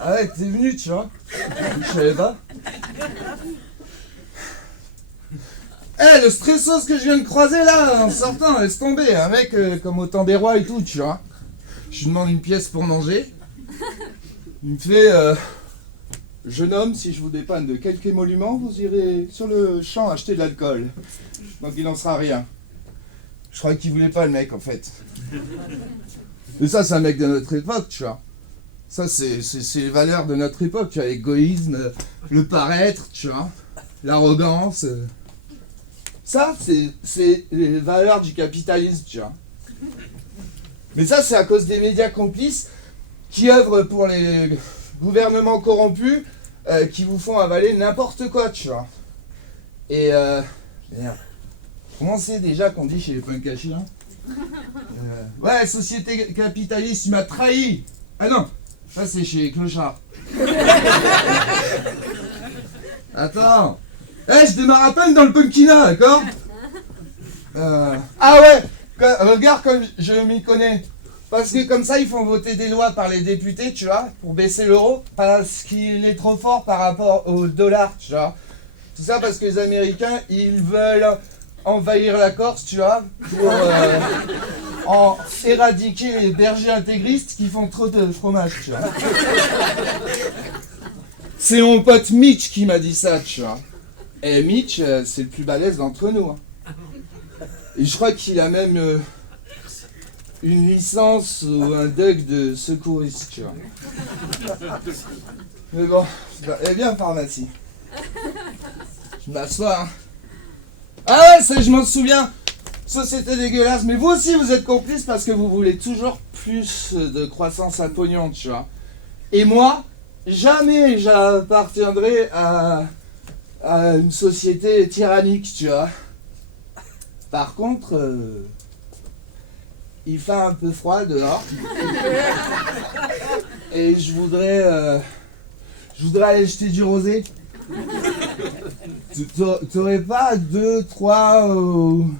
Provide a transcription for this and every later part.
Ah ouais, t'es venu, tu vois. Je savais pas. Eh, le stressos que je viens de croiser là, en sortant, laisse tomber. Un mec comme au temps des rois et tout, tu vois. Je lui demande une pièce pour manger. Il me fait jeune homme, si je vous dépanne de quelques émoluments, vous irez sur le champ acheter de l'alcool. Donc il n'en sera rien. Je crois qu'il voulait pas le mec en fait. Et ça, c'est un mec de notre époque, tu vois. Ça, c'est les valeurs de notre époque, tu vois. L'égoïsme, le paraître, tu vois. L'arrogance. Ça, c'est les valeurs du capitalisme, tu vois. Mais ça, c'est à cause des médias complices qui œuvrent pour les gouvernements corrompus qui vous font avaler n'importe quoi, tu vois. Et merde. Comment c'est déjà qu'on dit chez les punks cachés, hein ouais, société capitaliste, tu m'as trahi. Ah non, ça c'est chez les clochards. Attends. Je démarre à peine dans le punkina, d'accord ah ouais, regarde comme je m'y connais. Parce que comme ça, ils font voter des lois par les députés, tu vois, pour baisser l'euro, parce qu'il est trop fort par rapport au dollar, tu vois. Tout ça parce que les Américains, ils veulent envahir la Corse, tu vois, pour éradiquer les bergers intégristes qui font trop de fromage, tu vois. C'est mon pote Mitch qui m'a dit ça, tu vois. Et Mitch, c'est le plus balèze d'entre nous. Hein. Et je crois qu'il a même une licence ou un DUG de secouriste, tu vois. Mais bon, eh bien, pharmacie. Je m'assois, hein. Ah ouais, ça je m'en souviens. Société dégueulasse. Mais vous aussi, vous êtes complices parce que vous voulez toujours plus de croissance à pognon, tu vois. Et moi, jamais j'appartiendrai à une société tyrannique, tu vois. Par contre, il fait un peu froid dehors. Et je voudrais aller jeter du rosé. T'aurais pas 2, 3 ou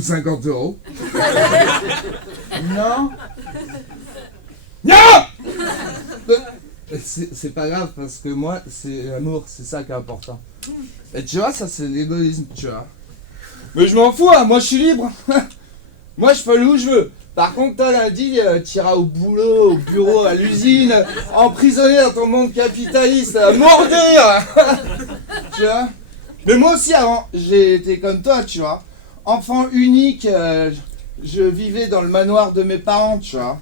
50 euros? Non? Non! C'est pas grave parce que moi, c'est l'amour, c'est ça qui est important. Et tu vois, ça c'est l'égoïsme, tu vois. Mais je m'en fous, hein, moi je suis libre. Moi je peux aller où je veux. Par contre, toi lundi, tu iras au boulot, au bureau, à l'usine, emprisonné dans ton monde capitaliste, à mourir. Tu vois. Mais moi aussi avant, j'ai été comme toi, tu vois. Enfant unique, je vivais dans le manoir de mes parents, tu vois.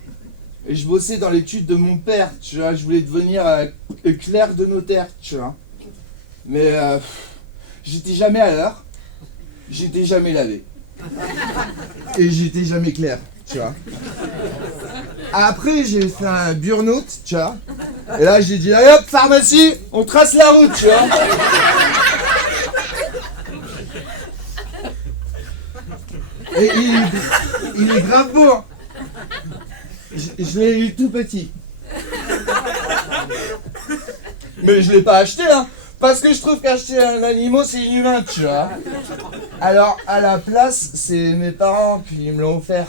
Et je bossais dans l'étude de mon père, tu vois. Je voulais devenir clerc de notaire, tu vois. Mais j'étais jamais à l'heure. J'étais jamais lavé. Et j'étais jamais clair, tu vois. Après, j'ai fait un burn-out, tu vois. Et là, j'ai dit, allez hop, pharmacie, on trace la route, tu vois. Et il est grave beau. Hein. Je l'ai eu tout petit. Mais je l'ai pas acheté, hein. Parce que je trouve qu'acheter un animal, c'est inhumain, tu vois. Alors, à la place, c'est mes parents qui me l'ont offert.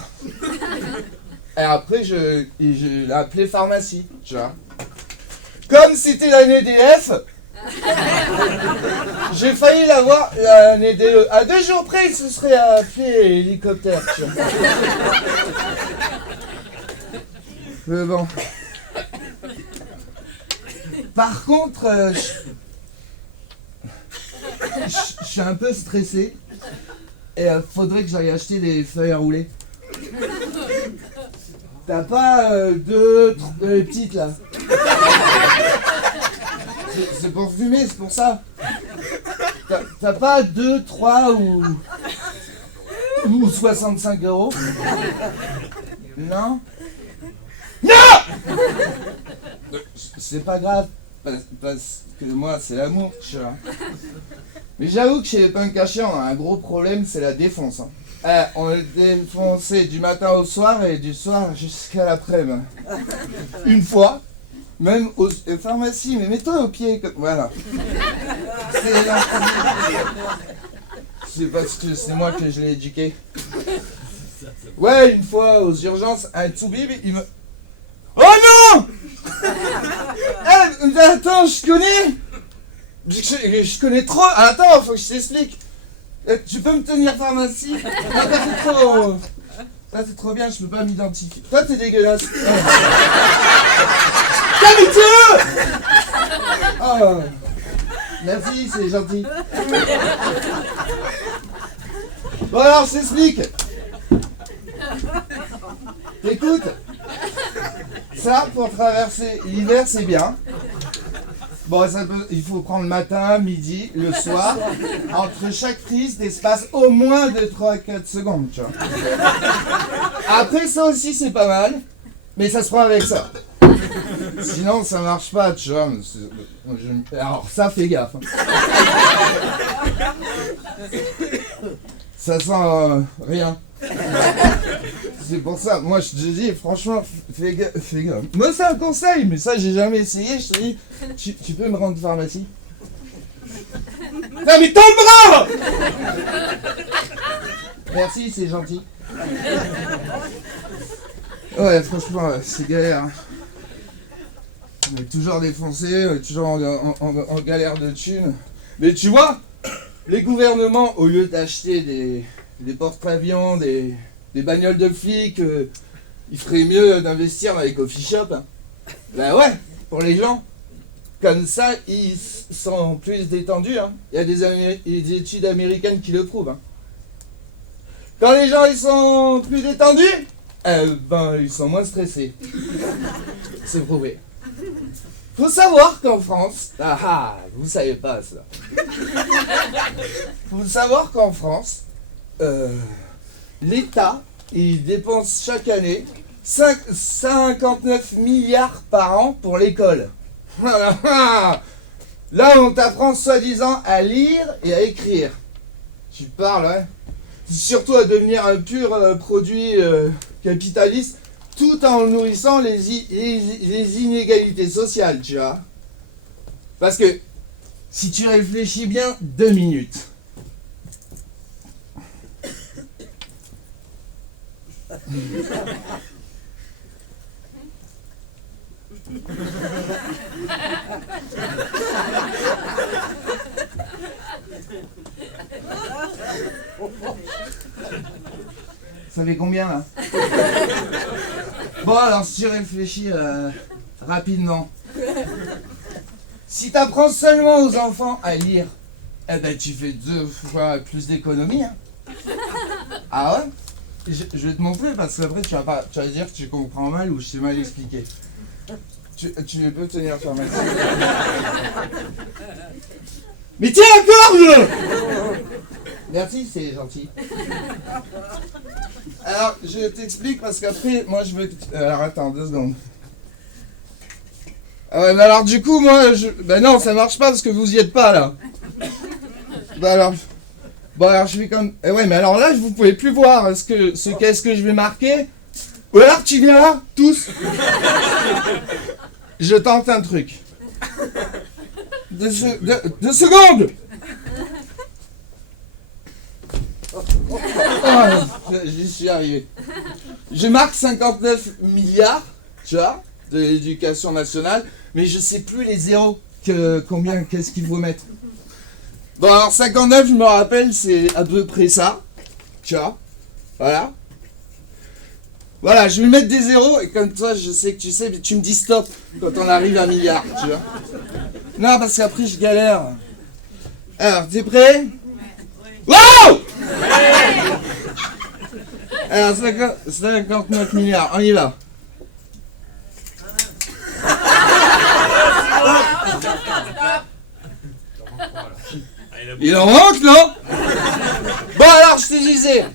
Et après, je l'ai appelé pharmacie, tu vois. Comme c'était l'année des F, j'ai failli l'avoir l'année des E. À 2 jours près, il se serait appelé hélicoptère, tu vois. Mais bon. Par contre, je suis un peu stressé et faudrait que j'aille acheter des feuilles à rouler. T'as pas 2, 3 petites là? C'est pour fumer, c'est pour ça. T'as pas 2, 3 ou 65 euros? Non? Non! C'est pas grave. Parce que moi, c'est l'amour, tu vois. Mais j'avoue que chez les punks cachés, on a un gros problème, c'est la défonce. Hein. On est défoncé du matin au soir et du soir jusqu'à l'après-midi. Une fois, même aux pharmacies, mais mets-toi au pied. Voilà. C'est parce que c'est moi que je l'ai éduqué. Ouais, une fois aux urgences, un Tsubib, il me... Oh non. Eh, attends, je connais. Je connais trop. Attends, faut que je t'explique. Tu peux me tenir pharmacie? Ah, toi, t'es trop... Ça, c'est trop bien, je peux pas m'identifier. Toi, t'es dégueulasse. Calme-toi. Oh. Merci, c'est gentil. Bon, alors, je t'explique. Écoute, ça, pour traverser l'hiver, c'est bien. Bon, il faut prendre le matin, midi, le soir. Entre chaque prise, d'espace au moins de 3-4 secondes, tu vois. Après, ça aussi, c'est pas mal. Mais ça se prend avec ça. Sinon, ça marche pas, tu vois. Alors, ça, fais gaffe. Ça sent rien. C'est pour ça, moi je te dis, franchement, fais gaffe. Moi c'est un conseil, mais ça j'ai jamais essayé, je te dis, tu peux me rendre pharmacie? Non mais ton bras. Merci, c'est gentil. Ouais, franchement, c'est galère. On est toujours défoncé, on est toujours en galère de thunes. Mais tu vois, les gouvernements, au lieu d'acheter des porte-avions, des bagnoles de flics, il ferait mieux d'investir dans les coffee shops. Hein. Ben ouais, pour les gens. Comme ça, ils sont plus détendus. Hein. Il y a des études américaines qui le prouvent. Hein. Quand les gens ils sont plus détendus, ben ils sont moins stressés. C'est prouvé. Faut savoir qu'en France, vous savez pas ça. Faut savoir qu'en France, l'État, il dépense chaque année 59 milliards par an pour l'école. Là, on t'apprend soi-disant à lire et à écrire. Tu parles, ouais. Surtout à devenir un pur produit capitaliste, tout en nourrissant les inégalités sociales, tu vois. Parce que, si tu réfléchis bien, 2 minutes. Ça fait combien là? Bon alors si tu réfléchis rapidement. Si tu apprends seulement aux enfants à lire, eh ben tu fais 2 fois plus d'économies. Hein. Ah ouais? Je vais te montrer parce qu'après tu vas dire que tu comprends mal ou je t'ai mal expliqué. Tu peux tenir pharmacie. Mais tiens la corde! Merci, c'est gentil. Alors, je t'explique parce qu'après, moi je veux... Alors attends, 2 secondes. Ah ouais, mais alors du coup, moi, ben non, ça marche pas parce que vous y êtes pas là. Ben alors... Bon alors je vais comme... Eh ouais, mais alors là, vous pouvez plus voir qu'est-ce que je vais marquer. Ou alors tu viens là, tous. Je tente un truc. 2 secondes. Oh, j'y suis arrivé. Je marque 59 milliards, tu vois, de l'éducation nationale, mais je sais plus les zéros, combien, qu'est-ce qu'il faut mettre. Bon alors 59, je me rappelle, c'est à peu près ça, tu vois, voilà. Voilà, je vais mettre des zéros, et comme toi, je sais que tu sais, mais tu me dis stop quand on arrive à 1 milliard, tu vois. Non, parce qu'après, je galère. Alors, t'es prêt? Wow! Alors, 59 milliards, on y va. Il en manque, non? Bon, alors, je te disais,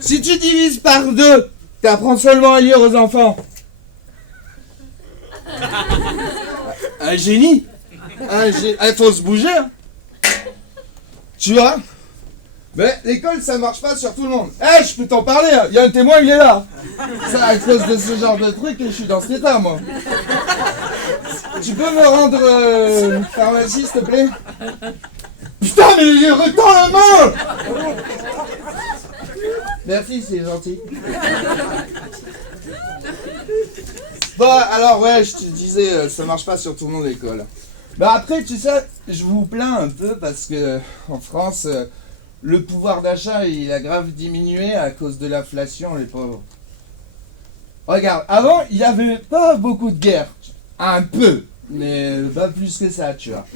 si tu divises par 2, t'apprends seulement à lire aux enfants. Un génie. Il faut se bouger. Hein. Tu vois? Mais l'école, ça marche pas sur tout le monde. Eh, je peux t'en parler. Il y a un témoin, il est là. Ça, à cause de ce genre de truc, je suis dans cet état, moi. Tu peux me rendre pharmacie, s'il te plaît? Putain, mais retends la main! Merci, c'est gentil. Bon, alors ouais, je te disais, ça marche pas sur tout le monde l'école. Bah après, tu sais, je vous plains un peu parce que en France, le pouvoir d'achat, il a grave diminué à cause de l'inflation, les pauvres. Regarde, avant, il n'y avait pas beaucoup de guerres. Un peu, mais pas plus que ça, tu vois.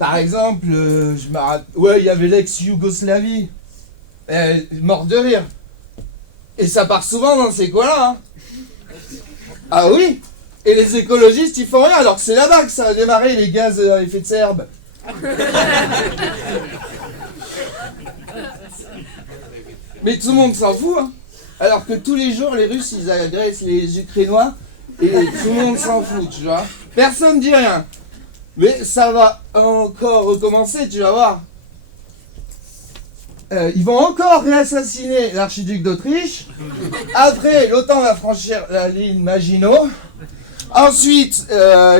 Par exemple, ouais, il y avait l'ex-Yougoslavie. Mort de rire. Et ça part souvent dans ces coins-là, hein. Ah oui. Et les écologistes, ils font rien, alors que c'est là-bas que ça a démarré, les gaz à effet de serre. Mais tout le monde s'en fout, hein. Alors que tous les jours, les Russes, ils agressent les Ukrainois, et tout le monde s'en fout, tu vois. Personne ne dit rien. Mais ça va encore recommencer, tu vas voir. Ils vont encore réassassiner l'archiduc d'Autriche. Après, l'OTAN va franchir la ligne Maginot. Ensuite,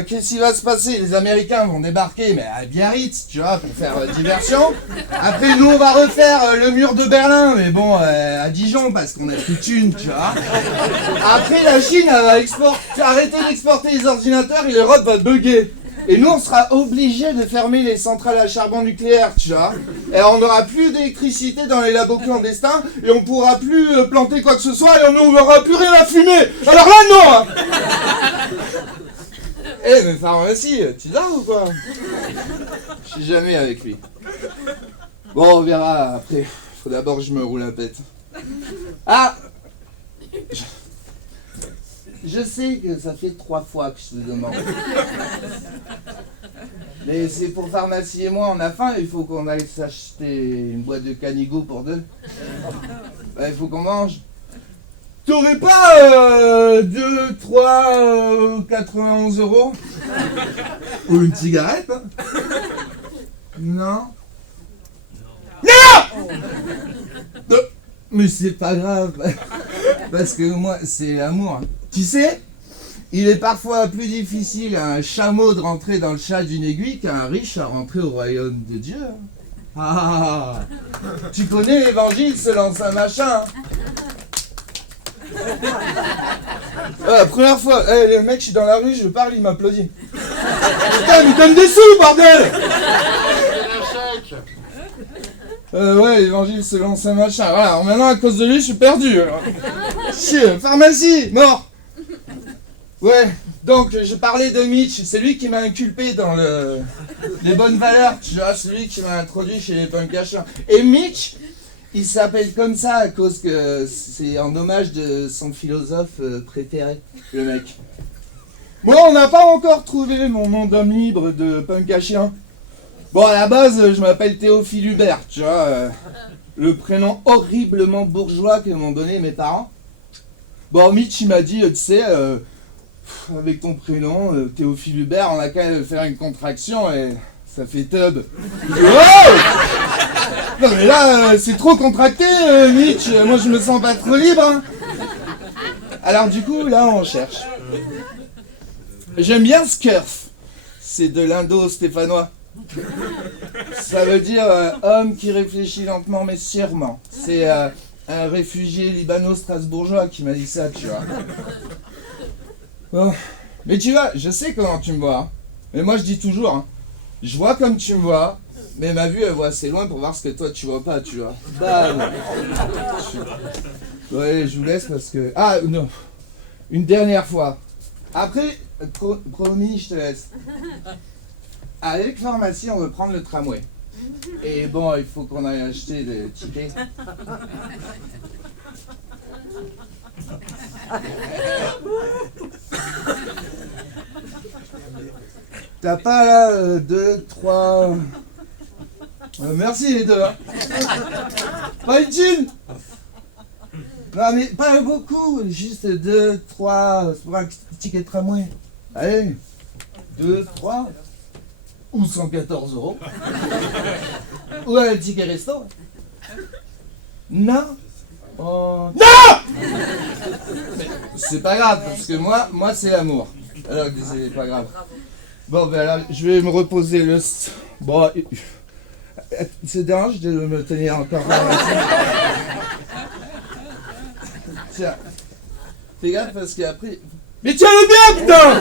qu'est-ce qui va se passer? Les Américains vont débarquer, mais à Biarritz, tu vois, pour faire diversion. Après, nous, on va refaire le mur de Berlin, mais bon, à Dijon, parce qu'on a plus de thunes, tu vois. Après, la Chine, elle va arrêter d'exporter les ordinateurs et l'Europe va bugger. Et nous, on sera obligés de fermer les centrales à charbon nucléaire, tu vois. Et on n'aura plus d'électricité dans les labos clandestins, et on pourra plus planter quoi que ce soit, et on n'aura plus rien à fumer. Alors là, non, hein. Eh, mais pharmacie, tu dors ou quoi? Je suis jamais avec lui. Bon, on verra après. Faut d'abord que je me roule la pète. Ah! Je sais que ça fait 3 fois que je te demande. Mais c'est pour pharmacie et moi, on a faim, il faut qu'on aille s'acheter une boîte de Canigo pour 2. Bah, il faut qu'on mange. T'aurais pas 2, 3, 91 euros? Ou une cigarette, hein? Non? Non! Mais c'est pas grave. Parce que moi, c'est l'amour. Tu sais, il est parfois plus difficile à un chameau de rentrer dans le chat d'une aiguille qu'à un riche à rentrer au royaume de Dieu. Ah, tu connais l'évangile selon Saint Machin. La première fois, le mec, je suis dans la rue, je parle, il m'applaudit. Putain, il me donne des sous, bordel! Ouais, l'évangile selon Saint Machin. Voilà, maintenant à cause de lui, je suis perdu. Alors. Chier, pharmacie, mort. Ouais, donc je parlais de Mitch, c'est lui qui m'a inculpé dans les bonnes valeurs, tu vois, c'est lui qui m'a introduit chez les punks à chiens. Et Mitch, il s'appelle comme ça à cause que c'est en hommage de son philosophe préféré, le mec. Moi, on n'a pas encore trouvé mon nom d'homme libre de punk à chien. Bon, à la base, je m'appelle Théophile Hubert, tu vois, le prénom horriblement bourgeois que m'ont donné mes parents. Bon, Mitch, il m'a dit, tu sais, avec ton prénom, Théophile Hubert, on a qu'à faire une contraction et ça fait tub. Oh! Non mais là, c'est trop contracté, Mitch, moi je me sens pas trop libre. Hein. Alors du coup, là, on cherche. J'aime bien Scurf, c'est de l'indo-stéphanois. Ça veut dire homme qui réfléchit lentement mais sûrement. C'est un réfugié libano-strasbourgeois qui m'a dit ça, tu vois. Bon. Mais tu vois, je sais comment tu me vois. Hein. Mais moi je dis toujours, hein, je vois comme tu me vois, mais ma vue elle voit assez loin pour voir ce que toi tu vois pas, tu vois. Bam. Ouais, je vous laisse parce que... Ah non, une dernière fois. Après, promis, je te laisse. Avec pharmacie, on veut prendre le tramway. Et bon, il faut qu'on aille acheter des tickets. T'as pas là 2, 3... merci les deux. Hein. Pas une thune. Non mais pas beaucoup, juste 2, 3, c'est pour un ticket de tramway. Allez, 2, 3... ou 114 euros. Ou un ticket resto. Non. Oh. Non. Mais c'est pas grave, parce que moi c'est l'amour. Alors c'est pas grave. Bon ben alors, je vais me reposer le... Bon, C'est dérange de me tenir encore par la Tiens. Fais gaffe parce qu'après... Mais tiens-le bien, putain!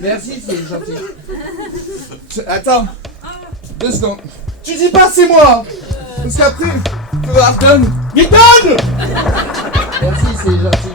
Merci, c'est gentil. Attends. 2 secondes. Tu dis pas c'est moi! Parce qu'après, tu vas donne. Mais donne! Merci, c'est gentil.